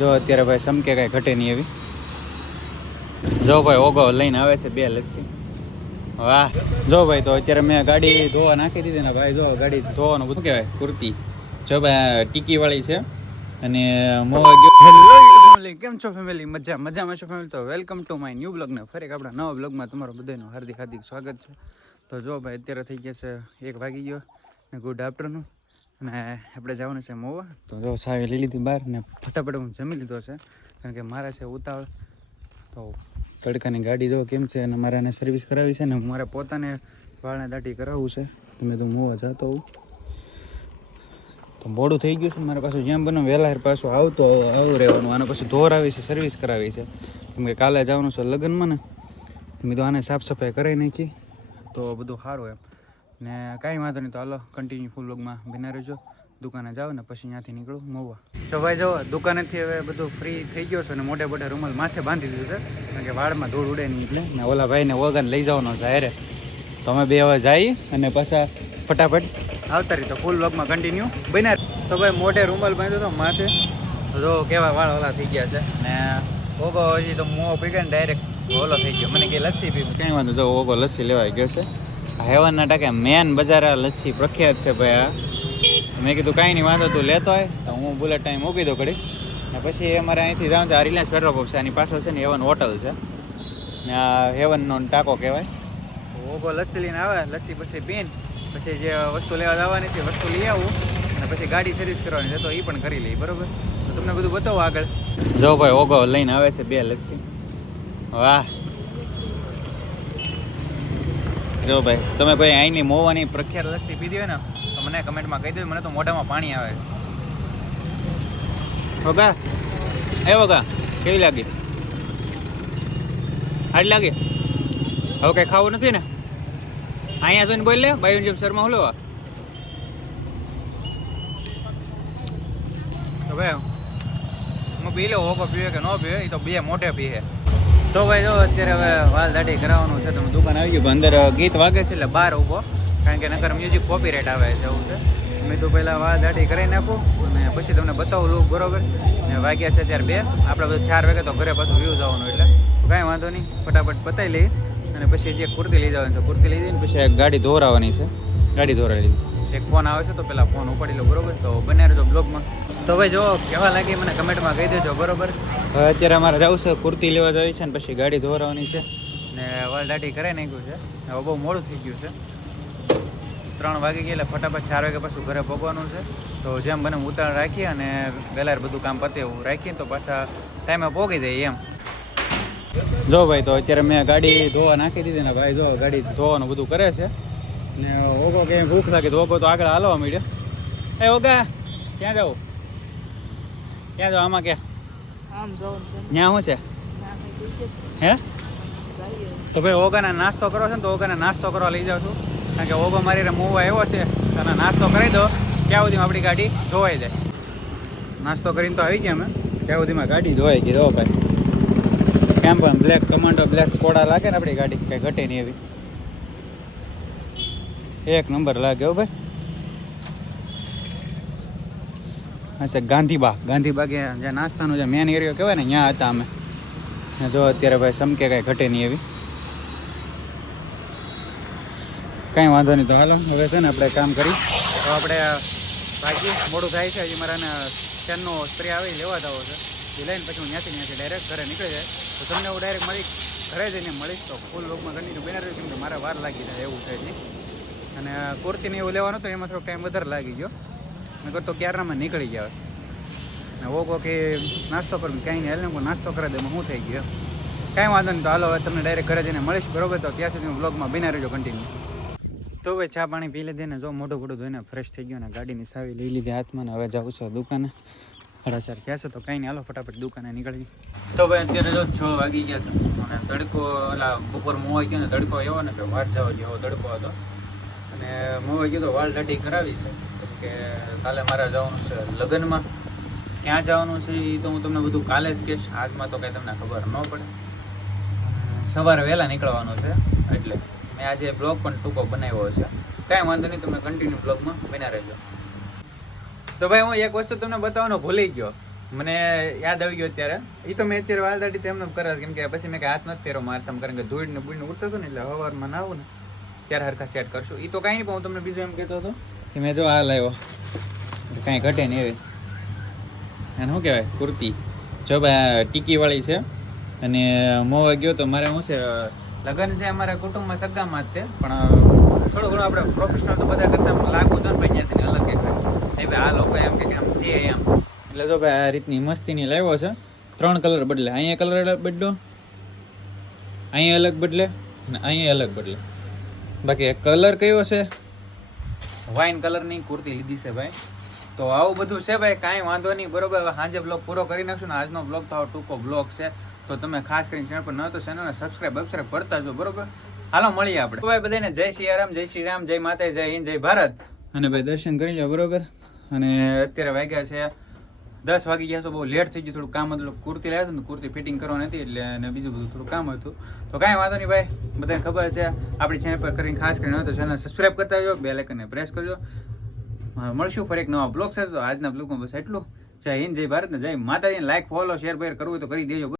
જો અત્યારે ભાઈ સમકે કાંઈ ઘટે નહીં એવી. જો ભાઈ ઓગો લઈને આવે છે બે લસ્સી. વાહ. જો ભાઈ તો અત્યારે મેં ગાડી ધોવા નાખી દીધી ને ભાઈ જો ગાડી ધોવાનું બધું કહેવાય, કુર્તી. જો ભાઈ ટીકી વાળી છે અને કેમ છો ફેમિલી મજા, મજામાં છો ફેમિલી તો welcome to my new blog ને ફરી આપણા નવા બ્લોગમાં તમારું બધાનું હાર્દિક હાર્દિક સ્વાગત છે. તો જો ભાઈ અત્યારે થઈ ગયા છે, એક વાગી ગયો ને ગુડ આફ્ટરનૂન અને આપણે જવાનું છે મોવા. તો જો સાવી લઈ લીધી બહાર ને ફટાફટ હું જમી લીધો છે. કારણ કે મારે છે ઉતાવળ. તો તડકાની ગાડી જો કેમ છે અને મારે આને સર્વિસ કરાવી છે ને મારે પોતાને વાળને દાટી કરાવવું છે. તમે તો મોવા જતો હોઉં તો મોડું થઈ ગયું છે મારે પાછું જેમ બને વહેલા પાછું આવતો આવું રહેવાનું. આને પાછું ધોર આવી છે સર્વિસ કરાવી છે. કેમ કે કાલે જવાનું છે લગ્નમાં ને. મેં તો આને સાફ સફાઈ કરાવી નાખી. તો બધું સારું એમ. ને કાંઈ વાંધો નહીં તો હાલો કન્ટિન્યુ ફૂલ વ્લોગમાં બિના રહેજો. દુકાને જાઓ ને પછી ત્યાંથી નીકળું મોવા જો ભાઈ જો, દુકાનેથી હવે બધું ફ્રી થઈ ગયો છે અને મોટે મોટે રૂમાલ માથે બાંધી દીધું છે, કારણ કે વાળમાં ધૂળ ઉડે નહીં એટલે. ને ઓલા ભાઈને ઓગન લઈ જવાનો છે હારે. તો અમે બે હવે જઈ અને પાછા ફટાફટ આવતા રહી તો ફૂલ વ્લોગમાં કન્ટિન્યુ બન્યા તો ભાઈ મોઢે રૂમાલ બાંધ્યો તો માથે. જો કેવા વાળ ઓલા થઈ ગયા છે. ને ઓગો હજી તો મોં પી ને ડાયરેક્ટ ઓલો થઈ ગયો. મને કે લસ્સી પી કંઈ વાંધો જો ઓગો લસ્સી લેવાઈ ગયો છે. હેવાના ટકે મેન બજાર લસ્સી પ્રખ્યાત છે ભાઈ આ. મેં કીધું કાંઈ નહીં, વાંધો તું લેતો હોય તો હું બુલેટ ટાઈમ મૂકી દઉં ઘડી ને પછી અમારે અહીંથી જાઉં તો આ રિલાયન્સ પેટ્રોલ પંપ છે, આની પાછળ છે ને હેવન હોટલ છે. ને આ હેવનનો ટાંકો કહેવાય. ઓગો લસ્સી લઈને આવે, લસ્સી પછી પીન, પછી જે વસ્તુ લેવા જવાની છે વસ્તુ લઈ આવું. અને પછી ગાડી સર્વિસ કરવાની છે તો એ પણ કરી લઈ બરોબર? તો તમને બધું બતાવો આગળ. જો ભાઈ ઓગો લઈને આવે છે બે લસ્સી. વાહ. જો ભાઈ, તમે કોઈ અહીંની મોવાની પ્રખ્યાત લસ્સી પીધી હોય ને, તો મને કમેન્ટમાં કહી દેજો, મને તો મોઢામાં પાણી આવે. ઓગા એ ઓગા કેવી લાગી? હારી લાગી? હવે કંઈ ખાવું નથી ને? અહીંયા જોઈને બોલ લે ભાઈ જેમ શર્મા હુલો તો ભાઈ, હું પી લે ઓકો પીવે કે ન પીવે, એ તો બે મોટે પીએ તો ભાઈ જો અત્યારે હવે વાલ દાઢી કરાવવાનું છે તમે દુકાન આવી ગયું અંદર ગીત વાગે છે એટલે બહાર ઊભો. કારણ કે નકર મ્યુઝિક કોપીરાઇટ આવે છે એવું છે. મેં તો પહેલાં વાળ દાઢી કરાવી નાખું અને પછી તમને બતાવું લુક બરોબર. ને વાગ્યા છે ત્યારે બે. આપણે બધું ચાર વાગે તો ઘરે પાછું વ્યૂ જવાનું એટલે. કાંઈ વાંધો નહીં. ફટાફટ પતાવી લઈએ. અને પછી જે કુર્તી લઈ જવાની છે, કુર્તી લઈ જઈને પછી ગાડી ધોરાવાની છે. ગાડી ધોરાવી એક ફોન આવે છે તો પહેલાં ફોન ઉપાડી લો, બરોબર? તો બને રહેજો બ્લોગમાં તો ભાઈ જો કેવા લાગી મને કમેન્ટમાં કહી દેજો, બરોબર? હવે અત્યારે અમારે જવું છે, કુર્તી લેવા જવી છે ને પછી ગાડી ધોરાવાની છે. ને કરાઈ કરાવી નાખ્યું છે. હવે બહુ મોડું થઈ ગયું છે. ત્રણ વાગે ગયા એટલે ફટાફટ ચાર વાગે પાછું ઘરે ભોગવાનું છે. તો જેમ બને ઉતાર રાખીએ અને વહેલા બધું કામ પતે એવું રાખીએ તો પાછા ટાઈમે પહોંચી જાય એમ. જો ભાઈ, તો અત્યારે મેં ગાડી ધોવા નાખી દીધી ને ભાઈ જો ગાડી ધોવાનું બધું કરે છે. ને ઓગો કે ભૂખ લાગે તો ઓગો તો આગળ હાલવા માંડ્યો. એ ઓગા, ક્યાં જાવ? ક્યાં જાવ આમાં ક્યાં? ત્યાં શું છે? હે? તો ભાઈ ઓગાને નાસ્તો કરો છે ને તો ઓગાને નાસ્તો કરવા લઈ જાઉં છું. કારણ કે ઓગો મારી મૂવ આવ્યો છે તને નાસ્તો કરી દો. ત્યાં સુધીમાં આપણી ગાડી ધોવાઈ જાય. નાસ્તો કરીને તો આવી ગયા અમે. ત્યાં સુધીમાં ગાડી ધોવાઈ ગઈ. જો ભાઈ. કેમ પણ બ્લેક કમાન્ડો બ્લેક સ્કોડા લાગે ને આપણી ગાડી કંઈ ઘટે નહીં એવી. એક નંબર લાગે હો ભાઈ. હશે ગાંધીબાગ. ગાંધીબાગ એ જે નાસ્તાનો જે મેન એરિયો કહેવાય ને, ત્યાં હતા અમે. જો અત્યારે ભાઈ સમકે કાંઈ ઘટે નહીં એવી. કાંઈ વાંધો નહીં, તો હાલો, હવે છે ને આપણે કામ કરી તો આપણે ભાગી મોડું થાય છે, હજી મારાને ચેનનો સ્પ્રે આવી લેવા જવો છે. એ લઈને પછી હું ત્યાંથી ત્યાંથી ડાયરેક્ટ ઘરે નીકળી જાય. તો તમને હું ડાયરેક્ટ મળી, ઘરે જઈને મળીશ તો ફૂલ લોકમાં કન્ટિન્યુ બેનર રહ્યું કેમ કે મારે વાર લાગી જાય એવું છે. હજી અને કુર્તીને એવું લેવાનું હતું એમાં થોડોક ટાઈમ વધારે લાગી ગયો. નકર તો ક્યારનામાં નીકળી ગયા ને ઓગો કે નાસ્તો કરું કાંઈ નહીં, હાલ હું નાસ્તો કરે દે હું થઈ ગયો કાંઈ વાંધો નહીં, તો હાલો, હવે તમને ડાયરેક્ટ ઘરે જઈને મળીશ, બરોબર? તો ત્યાં સુધી બ્લોગમાં બિના રહેજો કન્ટિન્યુ તો હવે ચા પાણી પી લીધી ને જો મોઢું મોઢું ધોઈને ફ્રેશ થઈ ગયો ને ગાડીની સાવી લઈ લીધી હાથમાં ને હવે જાઉં છું દુકાને. સાડા ચાર ક્યાં છે? તો કાંઈ નહીં, હાલો, ફટાફટ દુકાને નીકળી તો ભાઈ, અત્યારે જો છ વાગી ગયા છે. અને તડકો, ઓલા બપોર મોવાઈ ગયો ને, તડકો એવો ને કે વાત જવા જેવો તડકો હતો. અને મોવાઈ ગયો તો વાળ દાઢી કરાવી છે. કેમ કે કાલે મારે જવાનું છે લગ્નમાં. ક્યાં જવાનું છે એ તો હું તમને બધું કાલે જ કહીશ. આજમાં તો કાંઈ તમને ખબર ન પડે. સવારે વહેલા નીકળવાનું છે. એટલે મેં આજે બ્લોગ પણ ટૂંકો બનાવ્યો છે. કાંઈ વાંધો નહીં, તમે કન્ટિન્યુ બ્લોગમાં બના રહેજો. તો ભાઈ, હું એક વસ્તુ તમને બતાવવાનો ભૂલી ગયો. મને યાદ આવી ગયો અત્યારે. એ તો મેં અત્યારે વાલદાટી તેમને કરે કેમ કે પછી મેં કાંઈ હાથ નથી પહેરો મારતા કારણ કે ધૂળને ને ઉડતો હતો ઉડતું હતું ને એટલે હવારમાં ના આવું ને. ત્યારે હરખા સેટ કરશું. એ તો કાંઈ નહીં પણ હું તમને બીજું એમ કહેતો હતો કે મેં જો આ લાવ્યો. કાંઈ ઘટે નહીં એવી એને શું કહેવાય? કુર્તી. જો ભાઈ ટીકીવાળી છે અને મોવા ગયો તો મારે શું છે, લગ્ન છે અમારા કુટુંબમાં સગામાં જ તે, પણ થોડું ઘણું આપણે પ્રોફેશનલ તો બધા કરતા લાગુ છે ને ભાઈ, ત્યાંથી અલગ કહેવાય એ ભાઈ, આ લોકો એમ કે આમ છે એમ. એટલે જો ભાઈ, આ રીતની મસ્તીની લાવ્યો છે. ત્રણ કલર બદલે. અહીંયા કલર બદલો, અહીંયા અલગ બદલે અને અહીંયા અલગ બદલે. બાકી કલર કયો છે? વાઇન કલરની કુર્તી લીધી છે ભાઈ. તો આવું બધું છે ભાઈ કાંઈ વાંધો નહીં બરોબર? હવે સાંજે બ્લોગ પૂરો કરી નાખશું ને આજનો બ્લોગ તો ટૂંકો બ્લોગ છે. તો તમે ખાસ કરીને ચેનલ પર ન તો ચેનલને સબસ્ક્રાઈબ બબસ્ક્રાઈબ કરતા જો બરોબર? હાલો મળીએ આપણે. ભાઈ બધાને જય શ્રી રામ જય શ્રી રામ જય માતા જય હિન્દ જય ભારત. અને ભાઈ દર્શન કરી લો બરોબર? અને અત્યારે વાગ્યા છે દસ વાગી ગયા તો બહુ લેટ થઈ ગયું, થોડું કામ હતું કુર્તી લાવ્યો હતો ને કુર્તી ફિટિંગ કરવાની હતી એટલે અને બીજું બધું થોડું કામ હતું. તો કાંઈ વાંધો નહીં ભાઈ, બધાને ખબર છે, આપણી ચેનલ પર કરીને ખાસ કરીને તો ચેનલ સબસ્ક્રાઈબ કરતા આવજો બે લાઇકનને પ્રેસ કરજો. મળશું ફરી એક નવા બ્લોગ સાથે. તો આજના બ્લોગમાં બસ એટલું. જય હિન્દ, જય ભારત ને જય માતાજી. લાઈક ફોલો શેર બેર કરવું તો કરી દેજો.